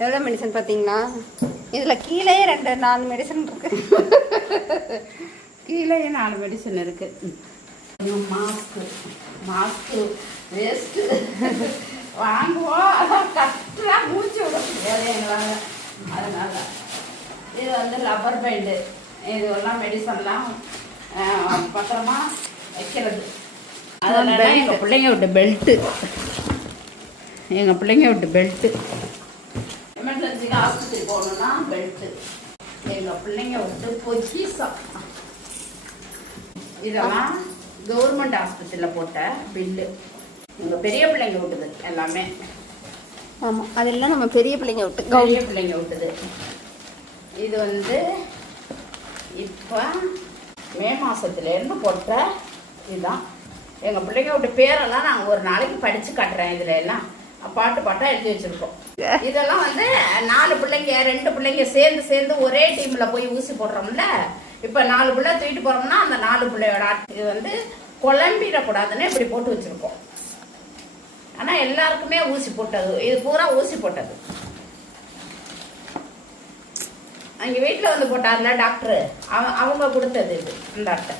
எவ்வளோ மெடிசன் பார்த்தீங்களா? இதில் கீழே ரெண்டு நாலு மெடிசன் இருக்கு. கீழே நாலு மெடிசன் இருக்கு. மாஸ்க்கு மாஸ்க்கு வேஸ்ட்டு வாங்குவோம் அதான் கஷ்டம் மூச்சு விட முடியாது எங்களால். அதனால இது வந்து லப்பர் பெயிண்டு இது எல்லாம் மெடிசன்லாம் பத்திரமா வைக்கிறது. அதனால எங்கள் பிள்ளைங்க விட்டு பெல்ட்டு எங்கள் பிள்ளைங்க விட்டு பெல்ட்டு எமர்ஜென்சிக்கு ஆஸ்பத்திரி போகணுன்னா பெல்ட்டு எங்கள் பிள்ளைங்க விட்டு பொக்கிசம் இதெல்லாம் கவர்மெண்ட் ஆஸ்பத்திரியில் போட்ட பில்லு எங்கள் பெரிய பிள்ளைங்க விட்டுது எல்லாமே. ஆமாம் அதெல்லாம் நம்ம பெரிய பிள்ளைங்க விட்டு பெரிய பிள்ளைங்க விட்டுது. இது வந்து இப்போ மே மாதத்துலேருந்து போட்ட இதுதான். எங்கள் பிள்ளைங்க விட்டு பேரெல்லாம் நாங்கள் ஒரு நாளைக்கு படித்து காட்டுறேன் இதில் எல்லாம். பாட்டு பாட்டாக எழுதி வச்சுருக்கோம். இதெல்லாம் வந்து நாலு பிள்ளைங்க ரெண்டு பிள்ளைங்க சேர்ந்து சேர்ந்து ஒரே டீமில் போய் ஊசி போடுறோம்ல. இப்போ நாலு பிள்ளை தூக்கிட்டு போகிறோம்னா அந்த நாலு பிள்ளையோட இது வந்து குழம்பிடக்கூடாதுன்னு இப்படி போட்டு வச்சுருக்கோம். ஆனால் எல்லாருக்குமே ஊசி போட்டது இது பூரா ஊசி போட்டது. அங்கே வீட்டில் வந்து போட்டார்ல டாக்டரு அவ அவங்க கொடுத்தது இது இந்த அட்டை.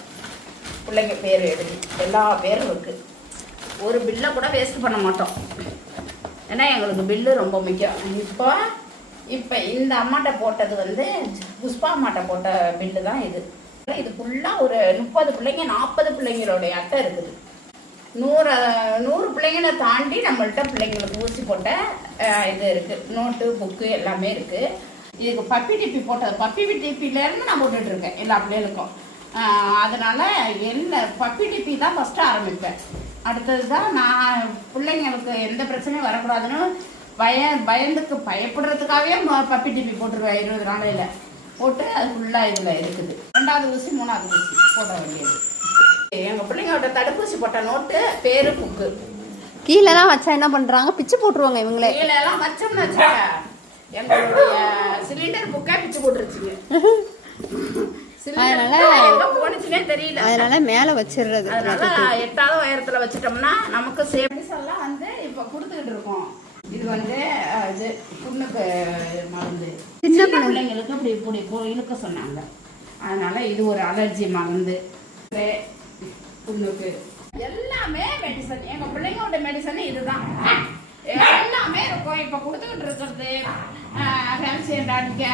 பிள்ளைங்க பேர் எழுதி எல்லா பேரும் இருக்கு. ஒரு பில்லை கூட வேஸ்ட் பண்ண மாட்டோம். ஏன்னா எங்களுக்கு பில்லு ரொம்ப முக்கியம். இப்போ இப்போ இந்த அம்மாட்ட போட்டது வந்து புஷ்பா அம்மாட்ட போட்ட பில்லு தான் இது. இது ஃபுல்லாக ஒரு முப்பது பிள்ளைங்க நாற்பது பிள்ளைங்களுடைய அட்டை இருக்குது. நூறு நூறு பிள்ளைங்களை தாண்டி நம்மள்ட்ட பிள்ளைங்களுக்கு ஊசி போட்ட இது இருக்குது நோட்டு புக்கு எல்லாமே இருக்குது இதுக்கு பப்பி டிப்பி போட்டது பப்பி டிப்பிலேருந்து நான் போட்டுட்ருக்கேன் எல்லா பிள்ளைகளுக்கும். அதனால் என்ன பப்பி டிப்பி தான் ஃபஸ்ட்டு ஆரம்பிப்பேன். அடுத்தது தான் நான் பிள்ளைங்களுக்கு எந்த பிரச்சனையும் வரக்கூடாதுன்னு பய பயந்துக்கு பயப்படுறதுக்காகவே பப்பி டிப்பி போட்டுருவேன் இருபது நாளையில். போட்டு அது ஃபுல்லாக இதில் இருக்குது. ரெண்டாவது ஊசி மூணாவது ஊசி போட வேண்டியது. எங்க பிள்ளைங்களோட தடுப்பூசி போட்ட நோட்டு பேரு புக்கு. கீழேலாம் வச்சா என்ன பண்ணுறாங்க பிச்சு போட்டுருவாங்க இவங்களே. கீழே எல்லாம் வச்சோம்னு வச்சுக்க எங்களுடைய சிலிண்டர் புக்கே பிச்சு போட்டுருச்சுங்க. அதனால- எங்க போனுச்சுனே தெரியல. அதனால மேலே வச்சிடுறது அதனால எட்டாவது உயரத்துல வச்சுட்டோம்னா நமக்கு சேஃப்டிஸ் எல்லாம் வந்து இப்ப கொடுத்துக்கிட்டு இருக்கோம். இது வந்து இது புண்ணுக்கு மருந்து. சின்ன சின்ன பிள்ளை- பிள்ளைங்களுக்கு இப்படி இப்படி போ- இழுக்க சொன்னாங்க. அதனால இது ஒரு அலர்ஜி மருந்து. புண்ணுக்கு. எல்லாமே மெடிசன் எங்க பிள்ளைங்களோட மெடிசன் இதுதான். எல்லாமே இருக்கும். இப்ப கொடுத்துக்கிட்டு இருக்கிறது ஹெல்சியன் அடிக்க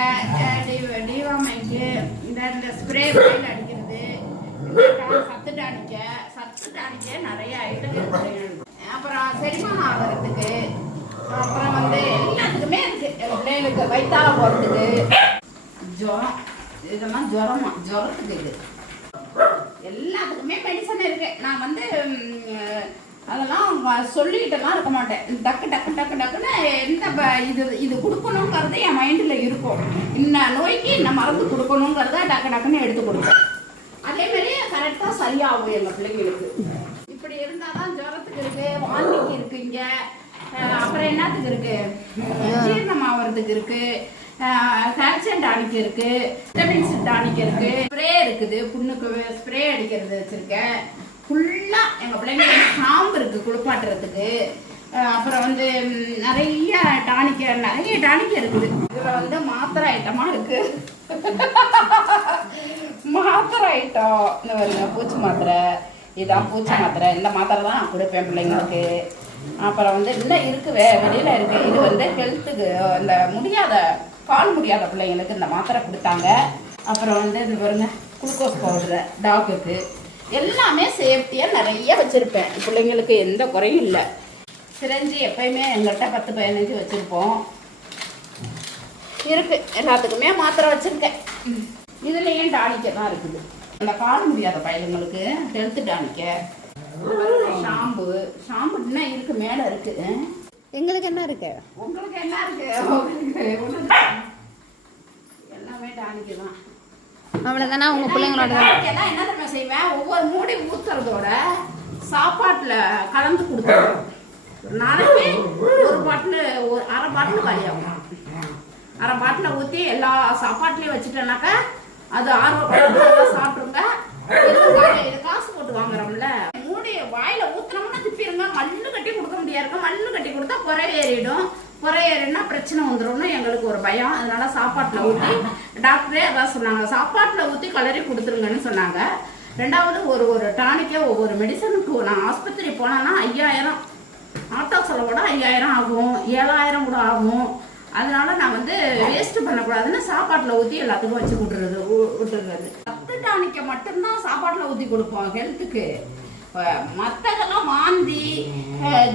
டிவாமைக்கு இந்த இந்த ஸ்ப்ரே பாயில் அடிக்கிறது இந்த டா- சத்து டானிக்க சத்து டானிக்க நிறைய ஐட்டம் அப்புறம் செரிமானம் ஆகிறதுக்கு அப்புறம் வந்து எல்லாத்துக்குமே இருக்கு. பிள்ளைகளுக்கு பிள்ளைங்களுக்கு வயிற்றால போகிறதுக்கு ஜுரம் இதெல்லாம் ஜுரமா ஜுரத்துக்கு இது. எல்லாத்துக்குமே மெடிசன் இருக்கு. நான் வந்து அதெல்லாம் வ- சொல்லிக்கிட்டெல்லாம் இருக்க மாட்டேன். டக்கு டக்கு டக்கு டக்குன்னு எந்த இது இது கொடுக்கணுங்கிறது என் மைண்டில் இருக்கும். இந்த நோய்க்கு இந்த மருந்து கொடுக்கணுங்கிறத டக்கு டக்குன்னு எடுத்து கொடுப்பேன். அதே மாதிரி கரெக்டாக சரியாகும் எங்கள் பிள்ளைங்களுக்கு. இப்படி இருந்தால் தான் ஜுரத்துக்கு இருக்கு வாந்திக்கு இருக்கு இங்கே. அப்புறம் என்னத்துக்கு இருக்கு? ஜீரணம் ஆகிறதுக்கு இருக்கு. கால்சியம் டானிக் இருக்கு. விட்டமின்ஸ் டானிக் இருக்கு. ஸ்ப்ரே இருக்குது புண்ணுக்கு ஸ்ப்ரே அடிக்கிறது வச்சிருக்கேன். ஃபுல்லாக எங்கள் பிள்ளைங்களுக்கு ஷாம்பு இருக்குது குளிப்பாட்டுறதுக்கு. அப்புறம் வந்து நிறைய டானிக் நிறைய டானிக் இருக்குது. இதில் வந்து மாத்திரை ஐட்டமாக இருக்குது மாத்திரை ஐட்டம். இந்த வருங்க பூச்சி மாத்திரை. இதான் பூச்சி மாத்திரை. இந்த மாத்திரை தான் நான் கொடுப்பேன் பிள்ளைங்களுக்கு. அப்புறம் வந்து இன்னும் இருக்குவே வே வெளியில இருக்கு. இது வந்து ஹெல்த்துக்கு இந்த முடியாத கால் முடியாத பிள்ளைங்களுக்கு இந்த மாத்திரை கொடுத்தாங்க. அப்புறம் வந்து இது பாருங்க குளுக்கோஸ் பவுடரு டாக்குக்கு எல்லாமே சேஃப்டியாக நிறைய வச்சுருப்பேன். பிள்ளைங்களுக்கு எந்த குறையும் இல்லை. சிரஞ்சி எப்பயுமே எங்கள்கிட்ட பத்து பதினஞ்சு வச்சுருப்போம். இருக்கு. எல்லாத்துக்குமே மாத்திரை வச்சிருக்கேன். இதுலயும் டானிக்க தான் இருக்குது. அந்த கால் முடியாத பயலுங்களுக்கு ஹெல்த் டானிக்க. ஷாம்பு. ஷாம்பு இன்னும் இருக்கு மேல இருக்கு. எங்களுக்கு என்ன இருக்கு? உங்களுக்கு என்ன இருக்கு? எல்லாமே டானிக்கு தான். அவ்வளோதானே உங்கள் பிள்ளைங்களோட என்ன தெரியுமா செய்வேன்? ஒவ்வொரு மூடி ஊத்துறதோட சாப்பாட்டுல கலந்து கொடுத்துருவேன் நானே நாளைக்கு ஒரு பாட்டில் ஒரு அரை பாட்டில் காலியாகும் அரை பாட்டில் ஊற்றி எல்லா சாப்பாட்டுலேயும் வச்சுட்டேனாக்கா அது ஆர்வம் சாப்பிட்ருங்க இது காசு போட்டு வாங்குறோம்ல? மூடி வாயில ஊத்துனோம்னா திப்பிருங்க மண்ணு கட்டி கொடுக்க முடியாது. மண்ணு கட்டி கொடுத்தா குறை ஏறிடும். குறையறன்னா பிரச்சனை வந்துரும்னு எங்களுக்கு ஒரு பயம். அதனால சாப்பாட்டில் ஊற்றி டாக்டரே அதான் சொன்னாங்க சாப்பாட்டில் ஊற்றி கலரி கொடுத்துருங்கன்னு சொன்னாங்க. ரெண்டாவது ஒரு ஒரு டானிக்கே ஒவ்வொரு மெடிசனுக்கு நான் ஆஸ்பத்திரி போனேன்னா ஐயாயிரம். ஆட்டோ கூட ஐயாயிரம் ஆகும் ஏழாயிரம் கூட ஆகும். அதனால நான் வந்து வேஸ்ட் பண்ணக்கூடாதுன்னு சாப்பாட்டில் ஊற்றி எல்லாத்துக்கும் வச்சு விட்டுறது விட்டுறது பத்து டானிக்கை மட்டும்தான் சாப்பாட்டில் ஊற்றி கொடுப்போம் ஹெல்த்துக்கு மற்றதெல்லாம் வாந்தி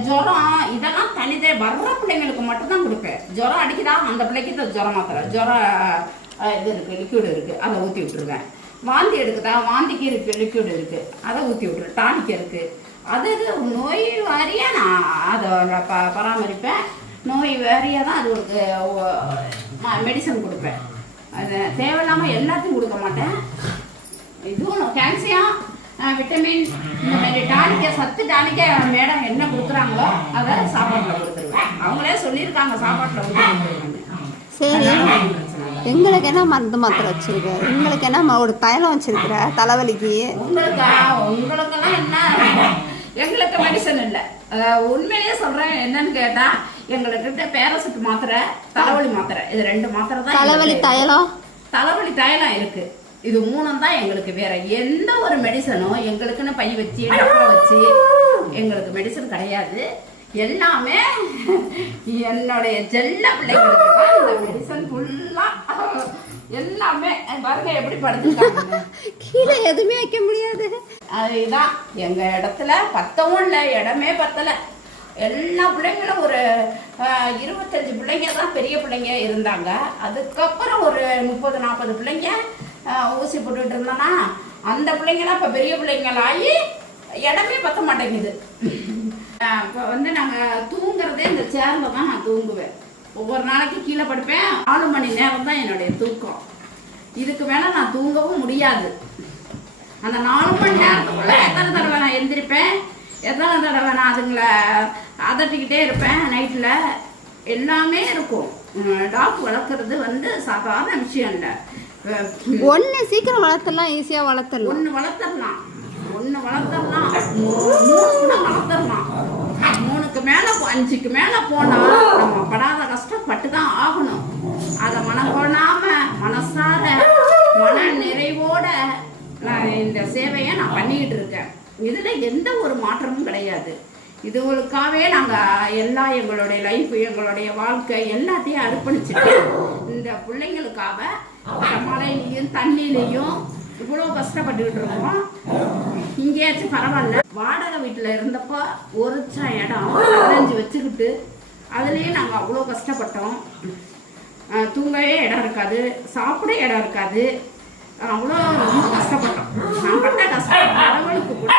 ஜுரம் இதெல்லாம் தனிதே வர்ற பிள்ளைங்களுக்கு மட்டும்தான் கொடுப்பேன். ஜுரம் அடிக்குதா? அந்த பிள்ளைக்கு இந்த ஜுரம் மாத்திரை. ஜுரம் இது இருக்குது லிக்விட் இருக்குது அதை ஊற்றி விட்டுருவேன் வாந்தி எடுக்குதா? வாந்திக்கு இருக்குது லிக்விட் இருக்குது அதை ஊற்றி விட்டுரு. டானிக் இருக்குது அது இது நோய் வாரியாக நான் அதை ப பராமரிப்பேன். நோய் வாரியாக தான் அது ஒரு மெடிசன் கொடுப்பேன். அது தேவையில்லாமல் எல்லாத்தையும் கொடுக்க மாட்டேன். இதுவும் கால்சியம் விட்டமின் இந்த மாதிரி டானிக்க சத்து டானிக்க மேடம் என்ன கொடுக்குறாங்களோ அதை சாப்பாட்டில் கொடுத்துருவேன். அவங்களே சொல்லியிருக்காங்க சாப்பாட்டில் கொடுத்துருவேன் சரி. எங்களுக்கு என்ன மருந்து மாத்திரை வச்சிருக்க? எங்களுக்கு என்ன ஒரு தைலம் வச்சிருக்கிற? தலைவலிக்கு. உங்களுக்கு? உங்களுக்கெல்லாம் என்ன? எங்களுக்கு மெடிசன் இல்லை. உண்மையிலேயே சொல்றேன் என்னன்னு கேட்டா எங்கள்கிட்ட பேரசிட் மாத்திரை தலைவலி மாத்திரை. இது ரெண்டு மாத்திரை தான் தலைவலி தைலம்? தலைவலி தைலம் இருக்கு. இது மூணும் தான் எங்களுக்கு வேற எந்த ஒரு மெடிசனும் எங்களுக்குன்னு பை வச்சு டப்பா வச்சு எங்களுக்கு மெடிசன் கிடையாது. எல்லாமே என்னுடைய செல்ல பிள்ளைங்களுக்கு தான் இந்த மெடிசன் ஃபுல்லா எல்லாமே பாருங்க எப்படி படுத்துருக்காங்க. கீழே எதுவுமே வைக்க முடியாது. அதுதான் எங்க இடத்துல பத்தவும் இல்லை இடமே பத்தல. எல்லா பிள்ளைங்களும் ஒரு இருபத்தஞ்சு பிள்ளைங்க தான் பெரிய பிள்ளைங்க இருந்தாங்க. அதுக்கப்புறம் ஒரு முப்பது நாற்பது பிள்ளைங்க ஊசி போட்டுட்டு இருந்தோன்னா அந்த பிள்ளைங்களாம் இப்போ பெரிய பிள்ளைங்களாகி இடமே பத்த மாட்டேங்குது. இப்போ வந்து நாங்கள் தூங்குறதே இந்த சேரில் தான் நான் தூங்குவேன். ஒவ்வொரு நாளைக்கு கீழே படுப்பேன். நாலு மணி நேரம் தான் என்னுடைய தூக்கம். இதுக்கு மேலே நான் தூங்கவும் முடியாது. அந்த நாலு மணி நேரத்துக்குள்ள எத்தனை தடவை நான் எந்திரிப்பேன்? எத்தனை தடவை நான் அதுங்களை அதட்டிக்கிட்டே இருப்பேன் நைட்டில் எல்லாமே இருக்கும். டாக் வளர்க்குறது வந்து சாதாரண விஷயம் இல்லை. ஒன்று சீக்கிரம் வளர்த்துடலாம் ஈஸியாக வளர்த்துடலாம். ஒன்று வளர்த்துடலாம். ஒன்று வளர்த்துடலாம். மூ- மூணு பத்துக்கு மேல மேலே அஞ்சுக்கு மேலே போனா நம்ம படாத கஷ்டப்பட்டு தான் ஆகணும். அதை மனம் கொள்ளாம மனசார மன நிறைவோட நான் இந்த சேவையை நான் பண்ணிக்கிட்டு இருக்கேன். இதுல எந்த ஒரு மாற்றமும் கிடையாது. இதுகளுக்காகவே நாங்கள் எல்லா எங்களுடைய லைஃப் எங்களுடைய வாழ்க்கை எல்லாத்தையும் அர்ப்பணிச்சுட்டு இந்த பிள்ளைங்களுக்காக இந்த மழையிலையும் தண்ணியிலையும் இவ்வளோ கஷ்டப்பட்டுக்கிட்டு இருக்கோம். இங்கேயாச்சும் பரவாயில்ல. வாடகை வீட்டில் இருந்தப்போ ஒரு இடம் பதினஞ்சு வச்சுக்கிட்டு அதுலேயே நாங்கள் அவ்வளோ கஷ்டப்பட்டோம். தூங்கவே இடம் இருக்காது சாப்பிட இடம் இருக்காது. அவ்வளோ ரொம்ப கஷ்டப்பட்டோம். நான் பட்ட கஷ்டம் கடவுளுக்கு கூட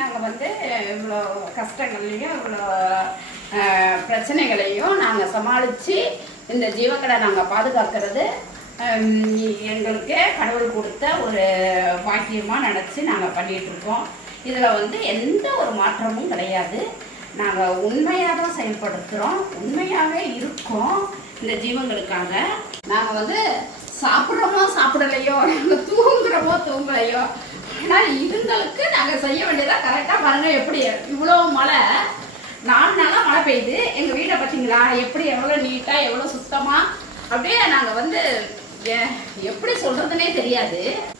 நாங்கள் வந்து இவ்வளோ கஷ்டங்களையும் இவ்வளோ பிரச்சனைகளையும் நாங்கள் சமாளித்து இந்த ஜீவக்கடை நாங்கள் பாதுகாக்கிறது எங்களுக்கு கடவுள் கொடுத்த ஒரு பாக்கியமாக நினச்சி நாங்கள் பண்ணிகிட்ருக்கோம் இதில் வந்து எந்த ஒரு மாற்றமும் கிடையாது. நாங்கள் உண்மையாக தான் செயல்படுத்துகிறோம் உண்மையாகவே இருக்கோம். இந்த ஜீவங்களுக்காக நாங்கள் வந்து சாப்பிட்றோமோ சாப்பிடலையோ நாங்கள் தூங்குறோமோ தூங்கலையோ ஆனால் இதுங்களுக்கு நாங்கள் செய்ய வேண்டியதாக கரெக்டாக பாருங்கள் எப்படி இவ்வளோ மழை. நாலு நாளாக மழை பெய்யுது. எங்கள் வீட்டை பார்த்தீங்களா எப்படி எவ்வளோ நீட்டாக எவ்வளோ சுத்தமாக அப்படியே நாங்கள் வந்து எப்படி சொல்கிறதுனே தெரியாது.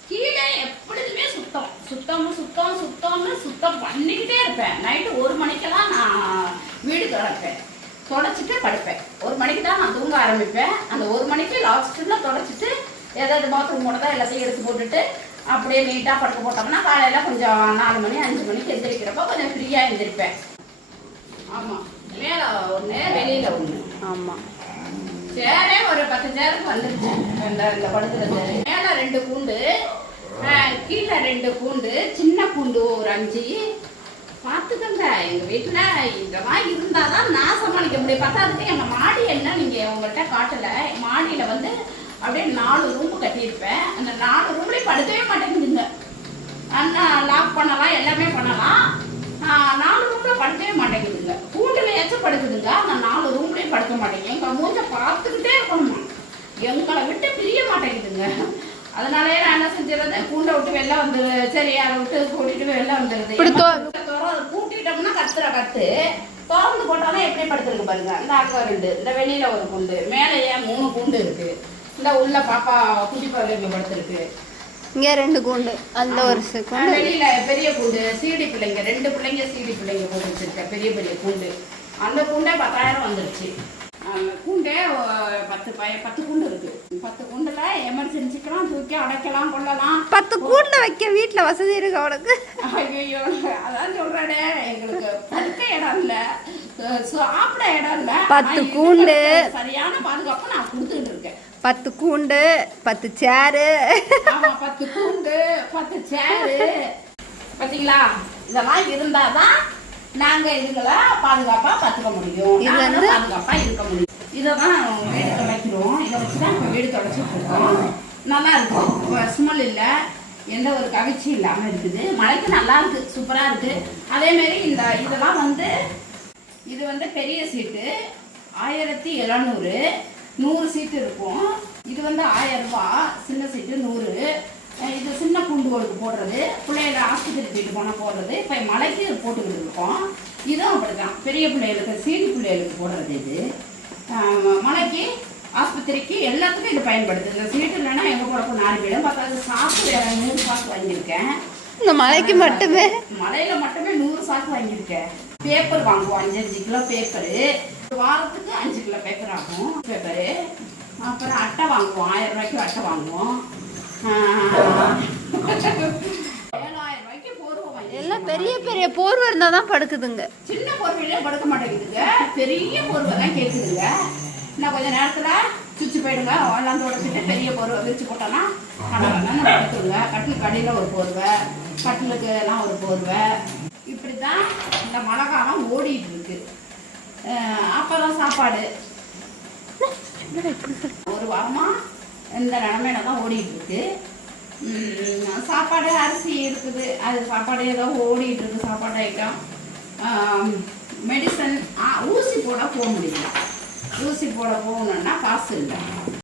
கீழே எப்பொழுதுமே சுத்தம். சுத்தம் சுத்தம் சுத்தம்னு சுத்தம் பண்ணிக்கிட்டே இருப்பேன். நைட்டு ஒரு மணிக்கெல்லாம் நான் வீடு தொடப்பேன். தொடச்சிட்டு படுப்பேன். ஒரு மணிக்கு தான் நான் தூங்க ஆரம்பிப்பேன். அந்த ஒரு மணிக்கு லாஸ்ட்டில் தொடச்சிட்டு ஏதாவது பாத்ரூம் போட்டதா எல்லாத்தையும் எடுத்து போட்டுட்டு அப்படியே நீட்டாக படுக்க போட்டோம்னா காலையில் கொஞ்சம் நாலு மணி அஞ்சு மணிக்கு எந்திரிக்கிறப்ப கொஞ்சம் ஃப்ரீயாக எந்திரிப்பேன். ஆமாம் மேலே ஒன்று வெளியில் ஒன்று ஆமாம் சேரே ஒரு பத்து சேருக்கு வந்துருச்சு. இந்த இந்த படுக்கிற சேரு. மேலே ரெண்டு பூண்டு ஆஹ், கீழே ரெண்டு பூண்டு சின்ன பூண்டு ஒரு அஞ்சு. பார்த்துக்கங்க எங்கள் வீட்டில் இதெல்லாம் இருந்தால் தான் நான் சமாளிக்க முடியும். பத்தாதுக்கு எங்கள் மாடி என்ன நீங்கள் உங்கள்கிட்ட காட்டலை. மாடியில் வந்து அப்படியே நாலு ரூம் கட்டியிருப்பேன். அந்த நாலு ரூம்லேயும் படுக்கவே மாட்டேங்குதுங்க. அண்ணா லாக் பண்ணலாம் எல்லாமே பண்ணலாம் ஆஹ் நாலு ரூம்ல படுக்கவே மாட்டேங்குதுங்க கூண்டுலையாச்சும் படுக்குதுங்க அந்த நாலு படுக்க மாட்டேங்குது எங்க மூஞ்ச பார்த்துக்கிட்டே இருக்கணுமா. எங்களை விட்டு பிரிய மாட்டேங்குதுங்க. அதனாலயே நான் என்ன செஞ்சிருது கூண்டை விட்டு வெளில வந்துரு. சரி அதை விட்டு கூட்டிட்டு வெளில வந்துருது? பூட்டிட்டோம்னா கத்துற கத்து. திறந்து போட்டாலும் எப்படி படுத்துருக்கு பாருங்க. இந்த அங்க ரெண்டு இந்த வெளியில ஒரு குண்டு மேலேயே மூணு குண்டு இருக்கு. இந்த உள்ள பாப்பா குட்டி பிள்ளைங்க படுத்திருக்கு. இங்கே ரெண்டு கூண்டு அந்த ஒரு கூண்டு. வெளியில பெரிய கூண்டு சீடி பிள்ளைங்க ரெண்டு பிள்ளைங்க சீடி பிள்ளைங்க போட்டு வச்சிருக்கேன் பெரிய பெரிய கூண்டு. அந்த கூண்டே பத்தாயிரம் வந்துருச்சு. கூண்டே பத்து பய பத்து கூண்டு இருக்கு. பத்து கூண்டுல எமர்ஜென்சிக்கெல்லாம் தூக்கி அடைக்கலாம் கொள்ளலாம் பத்து கூண்டில் வைக்க வீட்டில் வசதி இருக்கு அவனுக்கு ஐயோ அதான் சொல்றேனே. எங்களுக்கு படுக்க இடம் இல்ல. சாப்பிட இடம் இல்ல. பத்து கூண்டு. சரியான பாதுகாப்பு நான் கொடுத்துட்டு இருக்கேன். பத்து கூண்டு பத்து சேரு. பத்து கூண்டு பத்து சேரு. இதெல்லாம் இருந்தாதான் நாங்க இதுங்களை பாதுகாப்பா பாத்துக்க முடியும். இது வந்து- பாதுகாப்பா இருக்க முடியும். இததான் வீடு துடைக்கிறோம். இதை வச்சுதான் இப்ப வீடு துடைச்சிட்டு இருக்கோம். நல்லா இருக்கு ஸ்மெல் இல்ல. எந்த ஒரு கவிச்சி இல்லாம இருக்குது. மழைக்கு நல்லா இருக்கு. சூப்பரா இருக்கு. அதே மாதிரி இந்த இதெல்லாம் வந்து இது வந்து பெரிய சீட்டு. ஆயிரத்தி எழுநூறு. நூறு சீட்டு இருக்கும். இது வந்து ஆயிரம் ரூபாய். சின்ன சீட்டு நூறு. இது சின்ன குண்டுகளுக்கு போடுறது பிள்ளைகளை ஆஸ்பத்திரி தூக்கிட்டு போனால் போடுறது இப்போ மலைக்கு போட்டுக்கிட்டு இருக்கோம். இதுவும் அப்படிதான் பெரிய பிள்ளைகளுக்கு சீடி பிள்ளைகளுக்கு போடுறது இது. மலைக்கு ஆஸ்பத்திரிக்கு எல்லாத்துக்கும் இது பயன்படுது. இந்த சீட்டு இல்லைன்னா எங்கே போடப்போ நாலு போயிடும் பத்தாவது சாக்கு நூறு சாக்கு வாங்கியிருக்கேன். இந்த மலைக்கு மட்டுமே? மலையில மட்டுமே நூறு சாக்கு வாங்கியிருக்கேன். பேப்பர் வாங்குவோம் அஞ்சு அஞ்சு கிலோ பேப்பரு. வாரத்துக்கு அஞ்சு கிலோ பேப்பர் ஆகும் பேப்பரு. அப்புறம் அட்டை வாங்குவோம் ஆயிரம் ரூபாய்க்கு அட்டை வாங்குவோம். ரூபாய்க்கு எல்லாம் பெரிய பெரிய போர்வை இருந்தால் தான் படுக்குதுங்க. சின்ன போர்வையிலே படுக்க மாட்டேங்குதுங்க. பெரிய போர்வை தான் கேட்குதுங்க இன்னும் கொஞ்ச நேரத்துல சுச்சு போயிடுங்க. எல்லாம் தொடச்சிட்டு பெரிய போர்வை விரிச்சு போட்டோன்னா கடலாம் படுத்துருங்க கட்டில் கடையில் ஒரு போர்வை கட்டிலுக்கு எல்லாம் ஒரு போர்வை. இப்படி தான் இந்த மழை காலம் ஓடிட்டு இருக்கு. அப்போல்லாம் சாப்பாடு. ஒரு வாரமாக இந்த நிலமையில தான் ஓடிட்டு இருக்கு சாப்பாடு அரிசி இருக்குது. அது சாப்பாடு ஏதோ ஓடிட்டு இருக்கு சாப்பாடு ஐட்டம். மெடிசன் ஊசி போட போக முடியல. ஊசி போட போகணுன்னா காசு இல்லை.